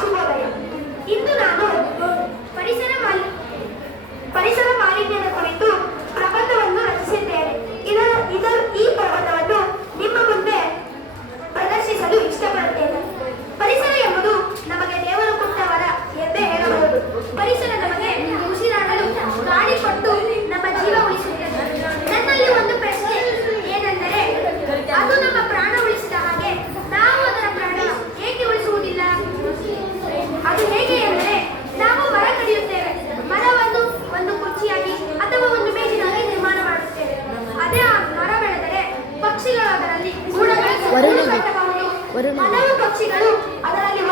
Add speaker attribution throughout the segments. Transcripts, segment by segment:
Speaker 1: சுபோதயம் இந்து ವರುಣ ಪಕ್ಷಿಗಳು ಅದರಲ್ಲಿ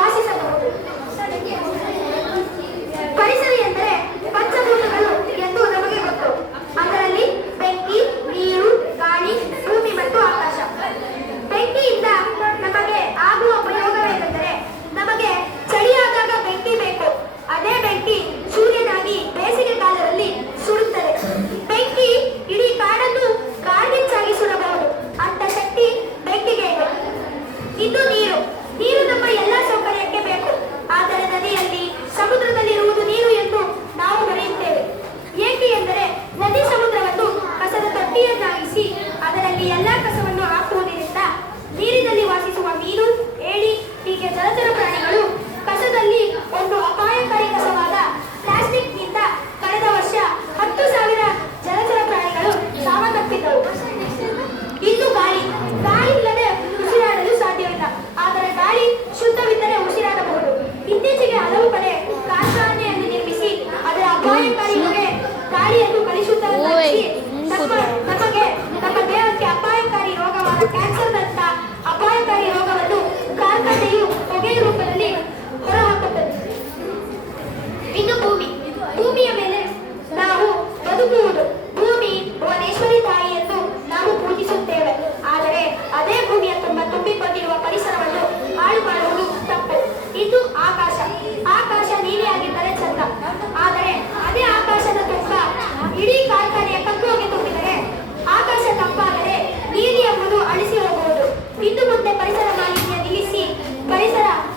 Speaker 1: ಗಾಳಿಯನ್ನು ಕಲಿಸುತ್ತಾರೆ ನಮ್ಮ ನಮಗೆ ನಮ್ಮ ದೇಹಕ್ಕೆ ಅಪ್ಪ 没事啊